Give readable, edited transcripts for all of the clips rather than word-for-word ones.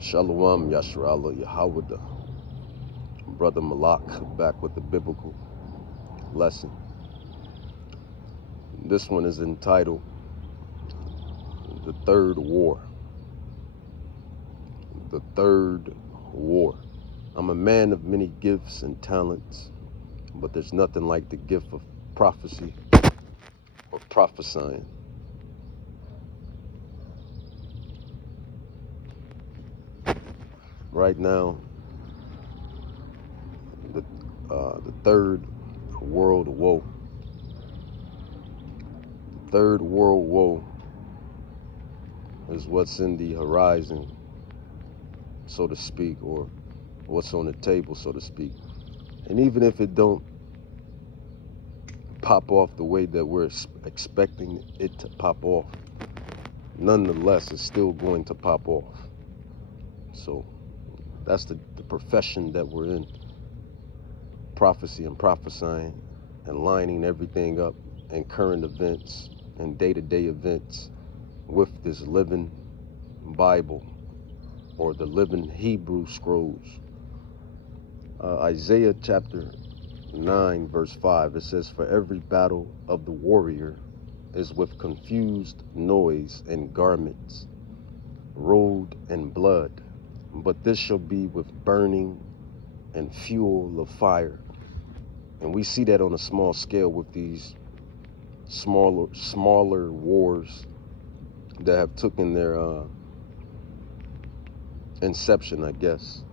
Shalom Yashrala Yahawada. Brother Malak back with the biblical lesson. This one is entitled The Third War. The Third War. I'm a man of many gifts and talents, but there's nothing like the gift of prophecy or prophesying. Right now, the Third World Woe. The Third World Woe is what's in the horizon, so to speak, or what's on the table, so to speak. And even if it don't pop off the way that we're expecting it to pop off, nonetheless, it's still going to pop off. So that's the profession that we're in. Prophecy and prophesying and lining everything up and current events and day-to-day events with this living Bible or the living Hebrew scrolls. Isaiah chapter 9 verse 5, it says, "For every battle of the warrior is with confused noise and garments rolled in blood, but this shall be with burning and fuel of fire." And we see that on a small scale with these smaller wars that have taken their inception, I guess.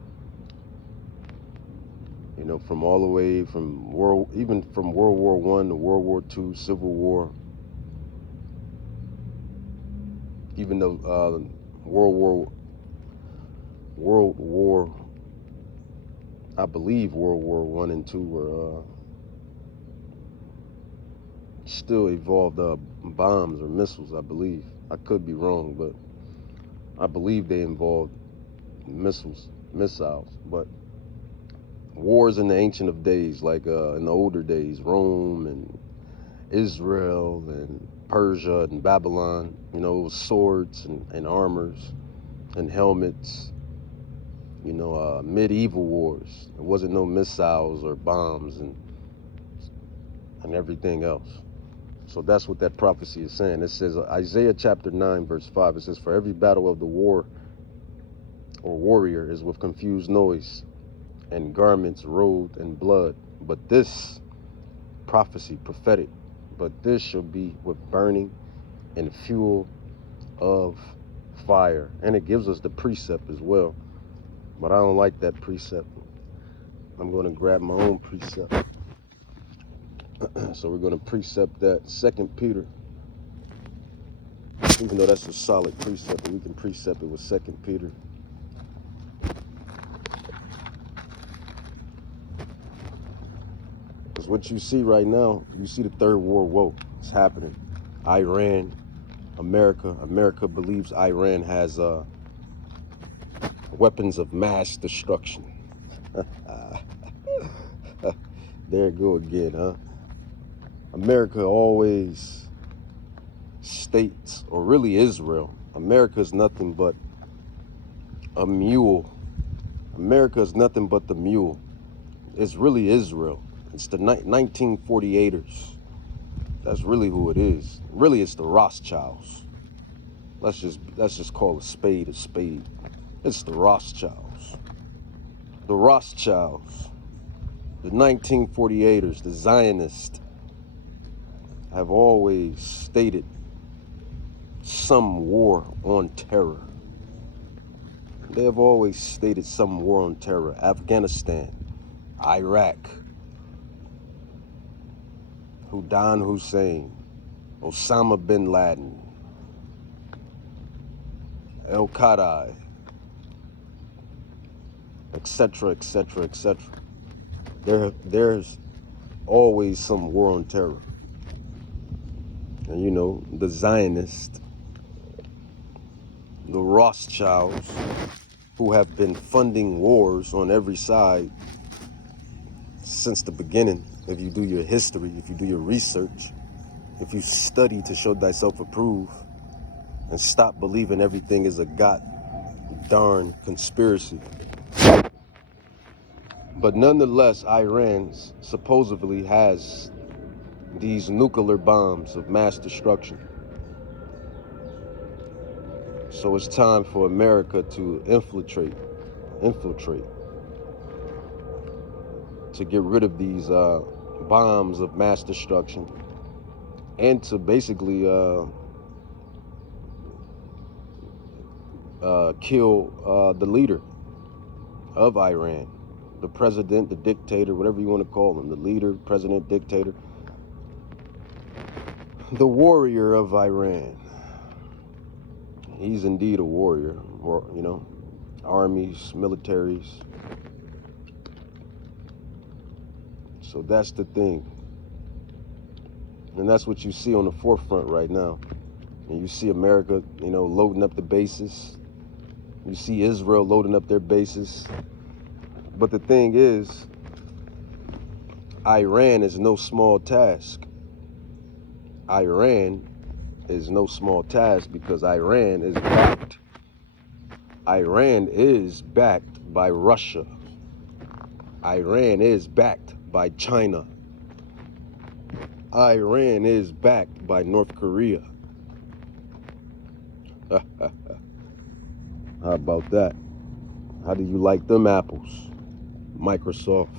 You know, from all the way from World War I to World War II, Civil War, even though I believe World War I and II were still evolved bombs or missiles, I believe. I could be wrong, but I believe they involved missiles. But wars in the ancient of days, like in the older days, Rome and Israel and Persia and Babylon, you know, it was swords and armors and helmets, you know, medieval wars. There wasn't no missiles or bombs and everything else. So that's what that prophecy is saying. It says, Isaiah chapter 9 verse 5, it says, "For every battle of the war or warrior is with confused noise and garments rolled in blood. But this prophecy, prophetic, but this shall be with burning and fuel of fire." And it gives us the precept as well. But I don't like that precept. I'm going to grab my own precept. So we're going to precept that 2 Peter. Even though that's a solid precept, but we can precept it with 2 Peter. Because what you see right now, you see the Third World War. It's happening. Iran, America believes Iran has weapons of mass destruction. There it go again, huh? America always states, or really Israel, America is nothing but a mule. America is nothing but the mule. It's really Israel. It's the 1948ers. That's really who it is. Really, it's the Rothschilds. Let's just call a spade a spade. It's the Rothschilds. The Rothschilds, the 1948ers, the Zionists, have always stated some war on terror. They have always stated some war on terror. Afghanistan, Iraq, Saddam Hussein, Osama bin Laden, Al-Qaeda, etc., etc., etc. There's always some war on terror. And you know, the Zionists, the Rothschilds, who have been funding wars on every side since the beginning. If you do your history, if you do your research, if you study to show thyself approved and stop believing everything is a God darn conspiracy. But nonetheless, Iran supposedly has these nuclear bombs of mass destruction. So it's time for America to infiltrate, to get rid of these bombs of mass destruction, and to basically kill the leader of Iran, the president, the dictator, whatever you want to call him, the leader, president, dictator, the warrior of Iran. He's indeed a warrior, or, you know, armies, militaries. So that's the thing. And that's what you see on the forefront right now. And you see America, you know, loading up the bases. You see Israel loading up their bases. But the thing is, Iran is no small task. Iran is no small task because Iran is backed. Iran is backed by Russia. Iran is backed by China. Iran is backed by North Korea. How about that? How do you like them apples? Microsoft.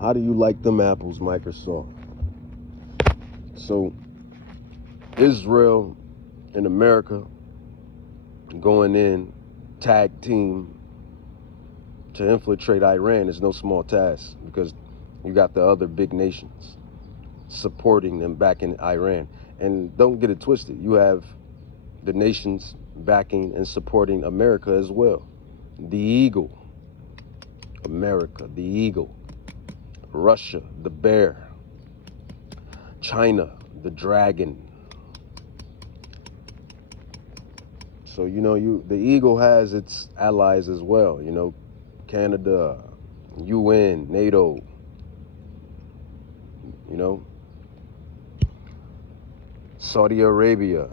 How do you like them apples, Microsoft? So Israel and America going in tag team to infiltrate Iran is no small task, because you got the other big nations supporting and backing Iran. And don't get it twisted, you have the nations backing and supporting America as well. The eagle, America, the eagle. Russia, the bear. China, the dragon. So, you know, the eagle has its allies as well, you know, Canada, UN, NATO, you know, Saudi Arabia,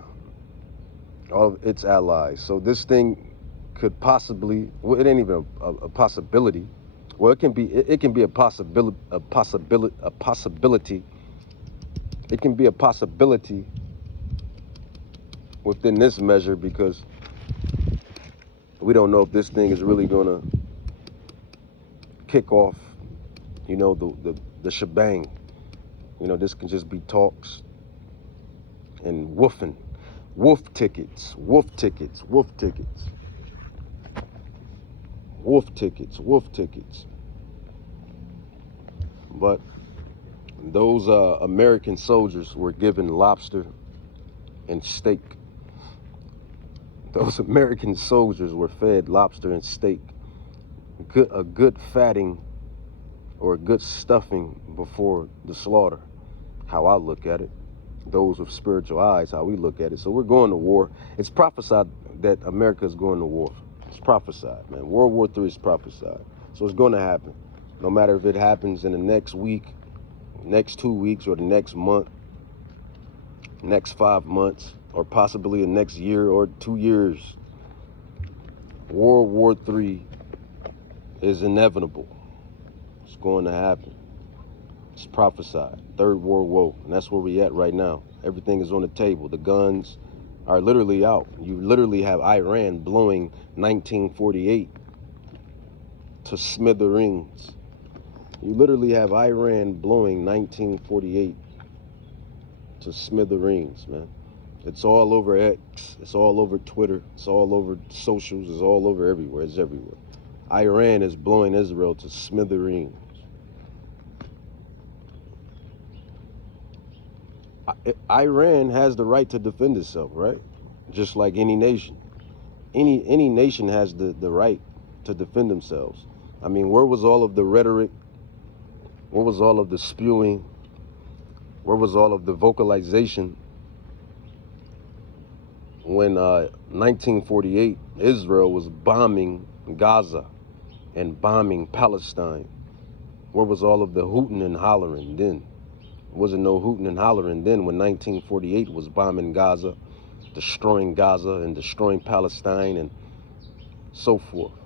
all of its allies. So this thing could possibly, well, it ain't even a possibility. Well, it can be a possibility. It can be a possibility within this measure, because we don't know if this thing is really gonna kick off, you know, the shebang. You know, this can just be talks and woofing. Wolf tickets. But those American soldiers were given lobster and steak. Those American soldiers were fed lobster and steak. A good fatting or a good stuffing before the slaughter, how I look at it. Those with spiritual eyes, how we look at it. So we're going to war. It's prophesied that America is going to war. It's prophesied, man. World War III is prophesied. So it's going to happen. No matter if it happens in the next week, next 2 weeks, or the next month, next 5 months, or possibly the next year or 2 years. World War III is inevitable. It's going to happen. It's prophesied. Third World War. And that's where we at right now. Everything is on the table. The guns are literally out. You literally have Iran blowing 1948 to smithereens. You literally have Iran blowing 1948 to smithereens, man. It's all over X. It's all over Twitter. It's all over socials. It's all over everywhere. It's everywhere. Iran is blowing Israel to smithereens. Iran has the right to defend itself, right? Just like any nation. Any nation has the right to defend themselves. I mean, where was all of the rhetoric? Where was all of the spewing? Where was all of the vocalization when 1948 Israel was bombing Gaza and bombing Palestine? Where was all of the hooting and hollering then? There wasn't no hooting and hollering then when 1948 was bombing Gaza destroying Gaza and destroying Palestine and so forth.